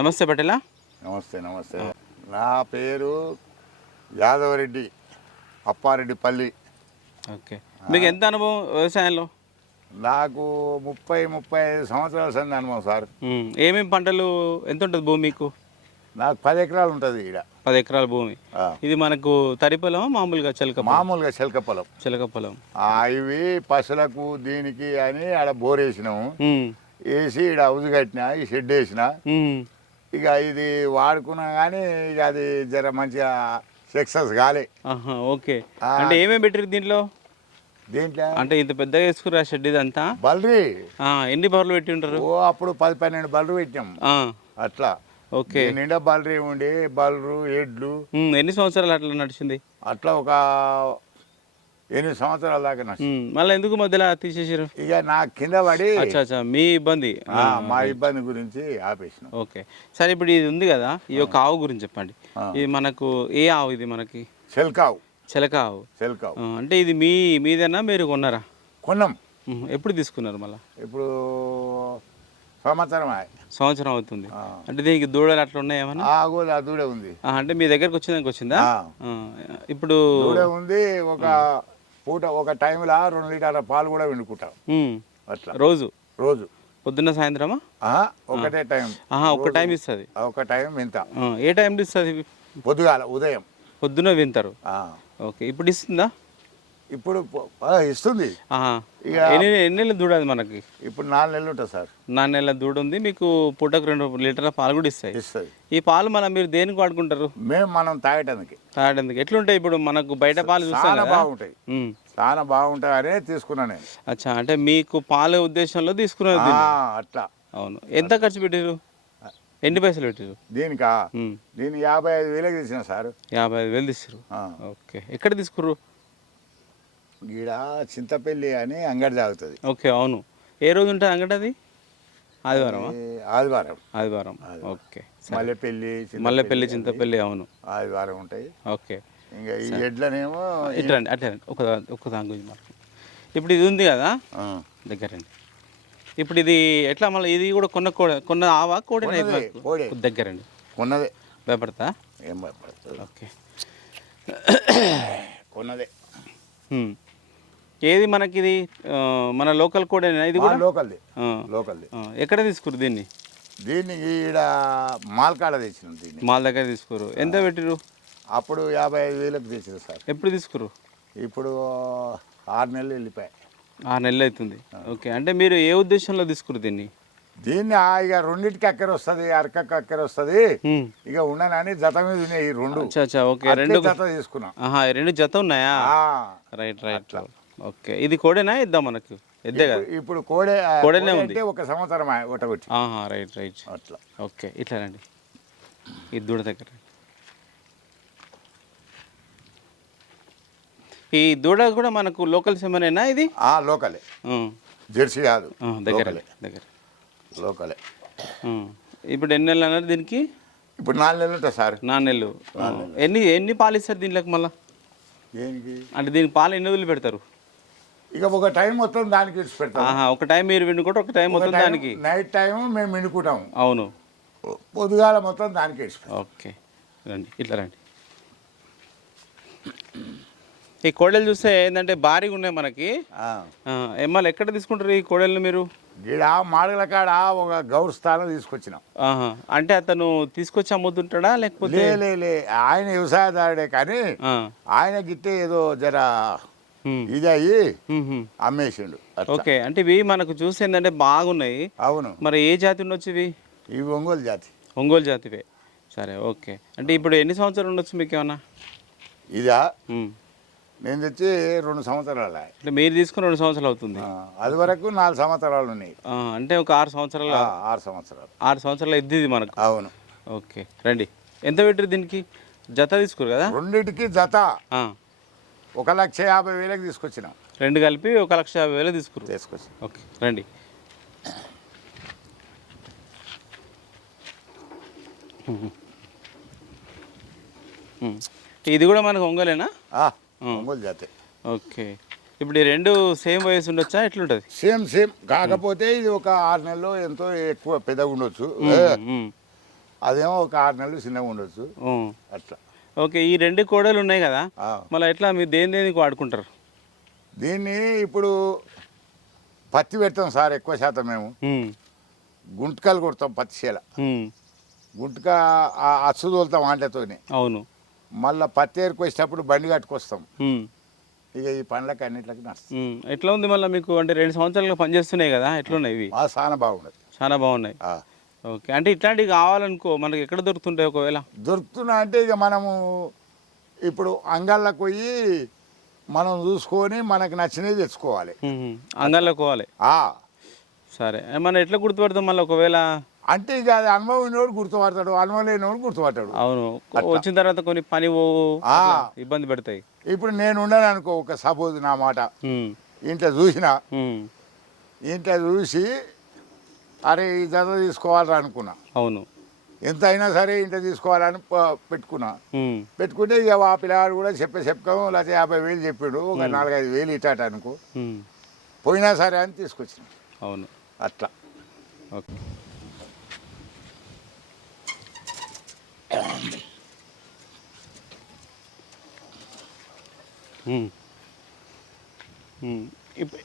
నమస్తే పటేలా. నమస్తే నమస్తే. నా పేరు యాదవరెడ్డి అప్పారెడ్డిపల్లి. ఓకే, మీకు ఎంత అనుభవం వ్యవసాయంలో? నాకు 35 సంవత్సరాల సంది అనుభవం సార్. ఏమేమి పంటలు, ఎంత ఉంటుంది భూమి మీకు? నాకు 10 ఎకరాలు ఉంటుంది ఇక్కడ. 10 ఎకరాల భూమి. ఇది మనకు తరి పొలం, మామూలుగా మామూలుగా చెలక పొలం. చిలక పొలం. ఇవి పశువులకు దీనికి అని ఆడ బోర్ వేసినాము. వేసి ఇక్కడ హౌజ్ కట్టినా, ఈ షెడ్ వేసిన. ఇక ఇది వాడుకున్నా కానీ ఇక అది జర మంచిగా సక్సెస్ కాలే. ఓకే, అంటే ఏమేమి పెట్టారు దీంట్లో? అంటే ఇంత పెద్దగా వేసుకురా షెడ్ ఇదంతా? బల్రీ. ఎన్ని బర్రెలు పెట్టి ఉంటారు? అప్పుడు 10-12 బర్రెలు పెట్టాం అట్లా. ఓకే, నిండా బల్రీ ఉండి బర్రు ఎడ్లు. ఎన్ని సంవత్సరాలు అట్లా నడిచింది? అట్లా ఒక 8 సంవత్సరాల దాకా నడిచింది. మళ్ళీ ఎందుకు మధ్యలో తీసేసారు? ఇక నా కింద పడి మీ ఇబ్బంది, మా ఇబ్బంది గురించి ఆపేసిన. ఓకే, సరే ఇప్పుడు ఇది ఉంది కదా, ఈ యొక్క ఆవు గురించి చెప్పండి. ఇది మనకు ఏ ఆవు? ఇది మనకి చెల్కావు. చిలక ఆవు. చెల్కావు అంటే ఇది మీదేనా, మీరు కొన్నారా? కొన్నాం. ఎప్పుడు తీసుకున్నారు? మళ్ళీ ఇప్పుడు సంవత్సరం అవుతుంది. అంటే దీనికి దూడలు అట్లా ఉన్నాయేమన్నా? దూడ ఉంది. అంటే మీ దగ్గరకు వచ్చిందా? ఇప్పుడు దూడ ఉంది. ఒక పూట ఒక టైంలో 2 లీటర్ల పాలు కూడా వండుకుంటాం అట్లా. రోజు రోజు పొద్దున్న సాయంత్రమా? ఒకటే టైం. ఒక టైం ఇస్తుంది. ఒక టైం వింత. ఏ టైంలో ఇస్తుంది? పొద్దుగాల ఉదయం పొద్దున వింటారు. ఓకే, ఇప్పుడు ఇస్తుందా? ఇప్పుడు ఇస్తుంది. ఎన్ని నెలల దూడ అది మనకి? ఇప్పుడు 4 నెలలు ఉంటుంది సార్. 4 నెలల దూడ ఉంది. మీకు పూటకు 2 లీటర్ల పాలు కూడా ఇస్తాయి. ఈ పాలు మీరు దేనికి వాడుకుంటారు? మనం తాగటానికి. ఎట్లుంటాయి ఇప్పుడు మనకు బయట పాలు చూస్తాను? బాగుంటాయి, చాలా బాగుంటాయి అనే తీసుకున్నా నేను. అచ్చా, అంటే మీకు పాలే ఉద్దేశంలో తీసుకున్నారు అట్లా. అవును. ఎంత ఖర్చు పెట్టారు? ఎన్ని పైసలు పెట్టారు దీనికా? దీన్ని 55,000 తీసిన సార్. 55,000 తీసారు. ఓకే, ఎక్కడ తీసుకుర్రు? ఈడ చింతపల్లి అని అంగడి తాగుతుంది. ఓకే, అవును. ఏ రోజు ఉంటుంది అంగడి అది? ఆదివారం. ఓకే, మల్లెపల్లి చింతపల్లి. అవును, ఆదివారం ఉంటాయి. ఓకే, ఇంకా ఈ ఎడ్లనేమో ఇట్లా అట్లా ఒక్క దాని గురించి మాట్లాడు. ఇప్పుడు ఇది ఉంది కదా దగ్గరండి. ఇప్పుడు ఇది ఎట్లా? మళ్ళీ ఇది కూడా కొన్న ఆవా కోడి దగ్గరండి? కొన్నదే. భయపడతా? ఏం భయపడుతుంది. ఓకే, కొన్నదే. ఏది మనకి ఇది మన లోకల్ కోడేనా? ఇది కూడా లోకల్ది. ఎక్కడ తీసుకురు దీన్ని? ఈడ మాల్ కాడ తెచ్చినాం. దీన్ని మాల్ దగ్గర తీసుకురు. ఎంత పెట్టిరు? అప్పుడు 55,000 తెచ్చారు సార్. ఎప్పుడు తీసుకురు? ఇప్పుడు 6 నెలలు వెళ్ళిపోయాయి. 6 నెలలు అవుతుంది. ఓకే, అంటే మీరు ఏ ఉద్దేశంలో తీసుకురు దీన్ని? ఇక రెండింటికి అక్కర వస్తుంది, అరకకి అక్కర వస్తుంది. ఇక ఉండనని జత మీద ఉన్నాయి ఈ 2. ఓకే, 2 జత తీసుకున్నాం. 2 జత ఉన్నాయా? రైట్. ఓకే, ఇది కోడేనా ఇద్దాం మనకు? ఇద్దే కదా. ఇప్పుడు కోడేనే ఉంది. ఒక సంవత్సరం ఒకటి. రైట్ అట్లా. ఓకే, ఇట్లా రండి. ఈ దూడ దగ్గర. ఈ దూడ కూడా మనకు లోకల్ సెమనేనా ఇది? లోకలే, జెర్సీ కాదు. దగ్గర లోకలే. ఇప్పుడు ఎన్ని నెలలు అన్నారు దీనికి? ఇప్పుడు 4 నెలలు ఉంటుంది సార్. 4 నెలలు. ఎన్ని పాలు ఇస్తారు దీంట్లోకి మళ్ళీ? దేనికి అంటే దీనికి పాలు ఎన్ని వదిలి పెడతారు? ఇక ఒక టైం మొత్తం దానికి ఇచ్చి పెడతాం. ఒక టైం మీరు వినుకుంటే ఒక టైం మొత్తం దానికి. నైట్ టైం మేము వినుకుంటాం. అవును. పొద్దుగాల మొత్తం దానికి ఇచ్చి. ఓకే, రండి, ఇట్లా రండి. ఈ కోడలు చూస్తే ఏంటంటే భారీగా ఉన్నాయి మనకి. మళ్ళీ ఎక్కడ తీసుకుంటారు ఈ కోడలను మీరు? ఈడ మాడల కాడ ఒక గౌర్ స్థానం తీసుకొచ్చినాం. అంటే అతను తీసుకొచ్చి అమ్ముతుంటాడా లేకపోతే? లే, ఆయన వ్యవసాయదారుడే, కానీ ఆయన గిట్టే ఏదో జర ఇది అయ్యి అమ్మేసిండు. ఓకే, అంటే ఇవి మనకు చూసి ఏంటంటే బాగున్నాయి. అవును. మరి ఏ జాతి ఉండొచ్చు ఇవి? ఇవి ఒంగోలు జాతి. ఒంగోలు జాతివే. సరే, ఓకే. అంటే ఇప్పుడు ఎన్ని సంవత్సరాలు ఉండొచ్చు మీకు ఏమన్నా? ఇదా నేను తెచ్చి 2 సంవత్సరాలు. అంటే మీరు తీసుకుని 2 సంవత్సరాలు అవుతుంది. అది వరకు 4 సంవత్సరాలు ఉన్నాయి. అంటే ఒక 6 సంవత్సరాలు. 6 సంవత్సరాలు ఇది మనకు. అవును. ఓకే, రండి. ఎంత పెట్టారు దీనికి? జత తీసుకురు కదా? రెండింటికి జత 1,50,000 తీసుకొచ్చినాం. 2 కలిపి 1,50,000 తీసుకొచ్చి. ఓకే, రండి. ఇది కూడా మనకు ఒంగోలేనా? ఒంగోలు జాతి. ఓకే, ఇప్పుడు ఈ 2 సేమ్ వయసు ఉండొచ్చా? ఎట్లుంటుంది? సేమ్. కాకపోతే ఇది ఒక 6 నెలల్లో ఎంతో ఎక్కువ పెద్దగా ఉండొచ్చు. అదేమో ఒక 6 నెలలు చిన్నగా ఉండొచ్చు ఉం. అట్లా. ఓకే, ఈ 2 కోడలు ఉన్నాయి కదా, ఆ. మళ్ళీ ఎట్లా మీరు దేనికి వాడుకుంటారు? దీన్ని ఇప్పుడు పత్తి పెడతాం సార్ ఎక్కువ శాతం మేము. ఉం. గుంటకాలు కొడతాం పత్తి చేల. ఉం. గుంటక అచ్చు తోలుతాం ఆంటతోని. అవును. మళ్ళీ పత్తి ఏరుకొచ్చేటప్పుడు బండి కట్టుకొస్తాం. ఉం. ఇక ఈ పండ్లకి అన్నిట్లకి నడుస్తాం. ఎట్లా ఉంది మళ్ళీ మీకు? అంటే 2 సంవత్సరాలుగా పనిచేస్తున్నాయి కదా, ఎట్లున్నాయి ఇవి? చాలా బాగున్నది. చాలా బాగున్నాయి. ఆ. ఓకే, అంటే ఇట్లాంటివి కావాలనుకో మనకి ఎక్కడ దొరుకుతుంటాయి ఒకవేళ? దొరుకుతున్నా అంటే ఇక మనము ఇప్పుడు అంగళ్ళకు పోయి మనం చూసుకొని మనకు నచ్చినవి తెచ్చుకోవాలి. అంగల్లో పోవాలి. సరే, మనం ఎట్లా గుర్తుపడతాం మళ్ళీ ఒకవేళ? అంటే ఇక అది అనుభవం ఉన్నవాడు గుర్తుపడతాడు, అనుభవం లేనివాడు గుర్తుపడతాడు. అవును, వచ్చిన తర్వాత కొన్ని పని పోవు, ఇబ్బంది పెడతాయి. ఇప్పుడు నేను ఉండను అనుకో, ఒక సపోజ్ నా మాట, ఇంట్లో చూసినా, ఇంట్లో చూసి అరే ఈ జత తీసుకోవాలని అనుకున్నా. అవును, ఎంత అయినా సరే ఇంట్లో తీసుకోవాలని పెట్టుకున్నా. పెట్టుకుంటే ఇక ఆ పిల్లగాడు కూడా చెప్పాము, లేకపోతే 50,000 చెప్పాడు, ఒక 4-5 వేలు ఇట్టాట అనుకో, పోయినా సరే అని తీసుకొచ్చిన. అవును, అట్లా. ఓకే.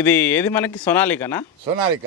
ఇది ఏది మనకి? సోనాలికనా? సోనాలిక.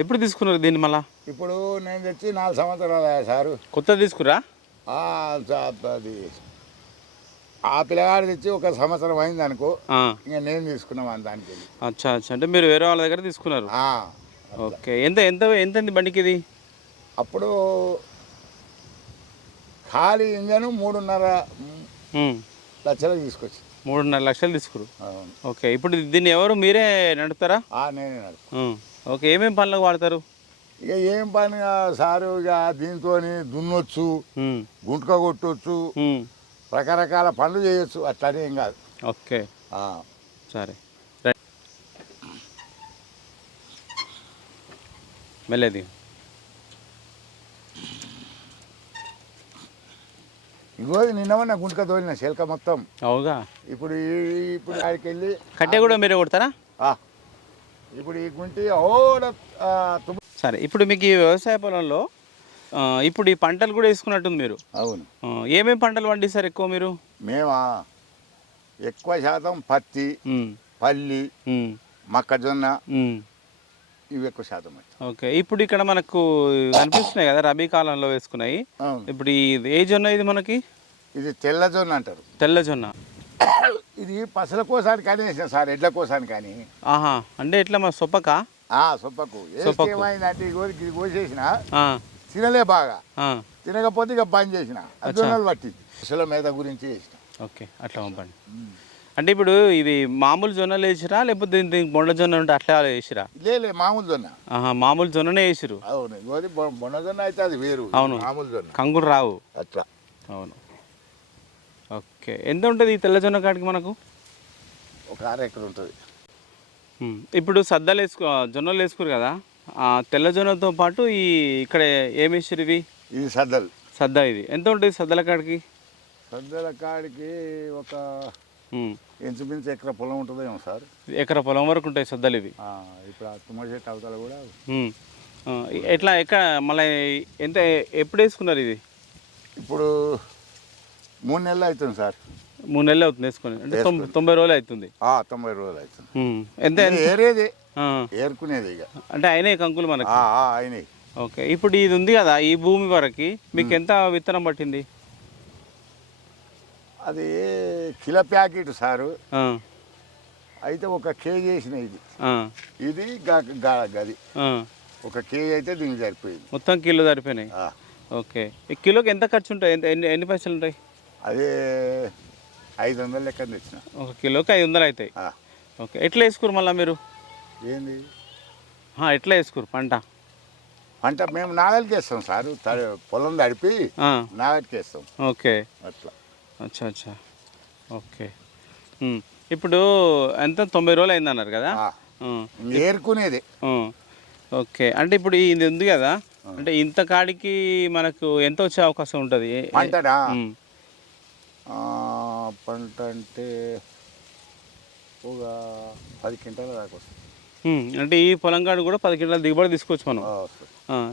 ఎప్పుడు తీసుకున్నారు దీన్ని మళ్ళా? ఇప్పుడు నేను తెచ్చి 4 సంవత్సరాలు సారు. కొత్త తీసుకురా? అది ఆ పిల్లగాడు తెచ్చి ఒక సంవత్సరం అయింది అనుకో, ఇంకా నేను తీసుకున్నాను దానికి. అచ్చా అచ్చా, అంటే మీరు వేరే వాళ్ళ దగ్గర తీసుకున్నారు. ఓకే, ఎంత ఎంత ఎంతండి బండికి ఇది? అప్పుడు ఖాళీ ఇంజను 3.5 లక్షలు తీసుకొచ్చి. 3.5 లక్షలు తీసుకురు. ఓకే, ఇప్పుడు దీన్ని ఎవరు మీరే నడుపుతారా? నేనే నడుపు. ఓకే, ఏమేమి పనులకు వాడతారు? ఇక ఏం పని సారు, ఇక దీంతో దున్నొచ్చు, గుంటక కొట్టవచ్చు, రకరకాల పనులు చేయొచ్చు, అట్లానే ఏం కాదు. ఓకే, సరే, మెల్లది. ఇగో నిన్నవన్న గుంటక తోలిన శిల్క మొత్తం. అవుగా. ఇప్పుడు ఆడికి వెళ్ళి కట్టె కూడా మీరే కొడతారా? ఇప్పుడు ఈ గుంటి సరే, ఇప్పుడు మీకు ఈ వ్యవసాయ పొలంలో ఇప్పుడు ఈ పంటలు కూడా వేసుకున్నట్టుంది మీరు? అవును. ఏమేమి పంటలు పండిస్తారు ఎక్కువ మీరు? మేమా ఎక్కువ శాతం పత్తి, పల్లి, మొక్కజొన్న, ఇవి ఎక్కువ శాతం. ఓకే, ఇప్పుడు ఇక్కడ మనకు కనిపిస్తున్నాయి కదా రబీ కాలంలో వేసుకున్నాయి. ఇప్పుడు ఏ జొన్న ఇది మనకి? ఇది తెల్లజొన్న అంటారు. తెల్లజొన్న. ఇది పసల కోసానికి కానీ వేసిన సార్, ఎడ్ల కోసానికి కానీ. అంటే ఎట్లా మన సొప్పకా? సొప్పకు ఏమైందంటే ఇది కోసేసిన తినలే బాగా, తినకపోతే ఇక బంద్ చేసిన, జొన్నలు పట్టింది. పసల మేత గురించి చేసిన. ఓకే, అట్లా పంపండి. అంటే ఇప్పుడు ఇది మామూలు జొన్నలు వేసిరా, లేకపోతే దీనికి బొండ జొన్న ఉంటే అట్లా వేసిరా? లే మామూలు జొన్న. మామూలు జొన్ననే వేసిరు. అవును, బొండ జొన్న అయితే అది వేరు. అవును, మామూలు జొన్న కంగులు రావు అట్లా. అవును. ఓకే, ఎంత ఉంటుంది ఈ తెల్లజొన్న కాడికి మనకు? ఒక 6 ఎకరాలు ఉంటుంది. ఇప్పుడు సద్దలు జొన్నలు వేసుకురు కదా, తెల్లజొన్నతో పాటు ఇక్కడ ఏమి వేసిరు ఇవి? ఇది సద్దలు. సద్ద ఇది ఎంత ఉంటుంది సద్దల కాడికి? సద్దల కాడికి ఒక ఇంచుమించు ఎకరా పొలం ఉంటుందేమో సార్. ఎకరా పొలం వరకు ఉంటాయి సద్దలు ఇవి. ఇప్పుడు తుమ్మడి చెట్టు అవతల కూడా. ఎట్లా మళ్ళీ ఎంత ఎప్పుడు వేసుకున్నారు ఇది? ఇప్పుడు 3 నెలలు అవుతుంది సార్. 3 నెలలు అవుతుంది వేసుకొని, అంటే 90 రోజులు అవుతుంది. 90 రోజులు అవుతుంది. ఎంత ఏరేది ఏరుకునేది ఇక. అంటే అయినాయి కంకులు మనకి? అయినాయి. ఓకే, ఇప్పుడు ఇది ఉంది కదా ఈ భూమి వరకు మీకు ఎంత విత్తనం పట్టింది? అది కిలో ప్యాకెట్ సారు. అయితే 1 కేజీ వేసిన ఇది గది 1 కేజీ అయితే దీనికి సరిపోయింది. మొత్తం కిలో సరిపోయినాయి. ఓకే, ఈ కిలోకి ఎంత ఖర్చు ఉంటాయి? ఎన్ని పైసలు ఉంటాయి? అదే 500 లెక్క తెచ్చిన. 1 కిలోకి 500 అవుతాయి. ఓకే, ఎట్లా వేసుకోరు మళ్ళీ మీరు? ఏంది ఎట్లా వేసుకోరు పంట? మేము నాగలికి వేస్తాం సార్, పొలం తడిపి నాగలికి వేస్తాం. ఓకే, అట్లా. అచ్చా అచ్చా. ఓకే, ఇప్పుడు ఎంత 90 రోజులు అయింది అన్నారు కదా, ఏరుకునేది. ఓకే, అంటే ఇప్పుడు ఇది ఉంది కదా, అంటే ఇంత కాడికి మనకు ఎంత వచ్చే అవకాశం ఉంటుంది? పంట అంటే ఒక 10 క్వింటాల దాకా వస్తుంది. అంటే ఈ పొలం కాడు కూడా 10 క్వింటాల దిగుబడి తీసుకోవచ్చు మనం.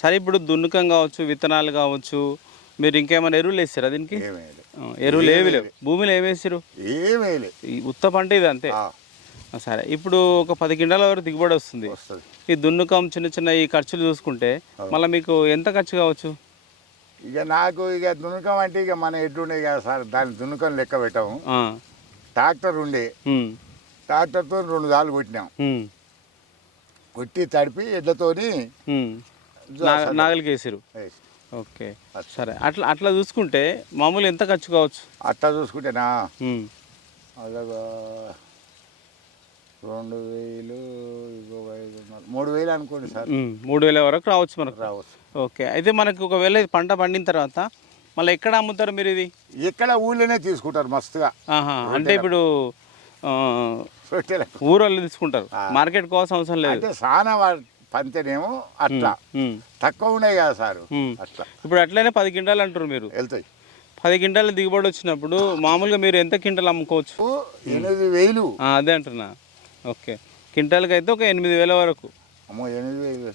సరే, ఇప్పుడు దున్నుకం కావచ్చు, విత్తనాలు కావచ్చు, మీరు ఇంకేమైనా ఎరువులు వేస్తారా దీనికి? ఏమేయలే, ఎరువులు ఏవి లేవు. భూమిలో ఏమేసారు? ఏమేయలే. ఈ ఉత్త పంట ఇది అంతే. సరే, ఇప్పుడు ఒక 10 క్వింటాల వరకు దిగుబడి వస్తుంది. ఈ దున్నుకం చిన్న చిన్న ఈ ఖర్చులు చూసుకుంటే మళ్ళీ మీకు ఎంత ఖర్చు కావచ్చు? ఇక నాకు ఇక దున్నుకం అంటే ఇక మన ఎడ్లుండే కదా సార్, దాని దున్నుకం లెక్క పెట్టాము. ట్రాక్టర్ ఉండే, ట్రాక్టర్తో 2 సార్లు కొట్టినాం. కొట్టి తడిపి ఎడ్లతోని నాగలికి వేసారు. ఓకే, సరే. అట్లా చూసుకుంటే మామూలు ఎంత ఖర్చు కావచ్చు? అట్లా చూసుకుంటేనా అదొక 2000, 3000 అనుకోండి సార్. 3000 వరకు రావచ్చు మనకు. రావచ్చు. ఓకే, అయితే మనకు ఒకవేళ పంట పండిన తర్వాత మళ్ళీ ఎక్కడ అమ్ముతారు మీరు ఇది? ఇక్కడ ఊళ్ళోనే తీసుకుంటారు మస్తుగా. అంటే ఇప్పుడు ఊరోళ్ళు తీసుకుంటారు, మార్కెట్ కోసం అవసరం లేదు. అంటే సానా పంతేనేమో అట్లా తక్కువ ఉన్నాయి కదా సార్, అట్లా. ఇప్పుడు అట్లనే 10 క్వింటాలు అంటారు మీరు. వెళ్తాయి. 10 క్వింటాల దిగుబడి వచ్చినప్పుడు మామూలుగా మీరు ఎంత క్వింటాలు అమ్ముకోవచ్చు? 8000. అదే అంటున్నా. ఓకే, క్వింటాల్కి అయితే ఒక 8000 వరకు. అమ్మో, 8000.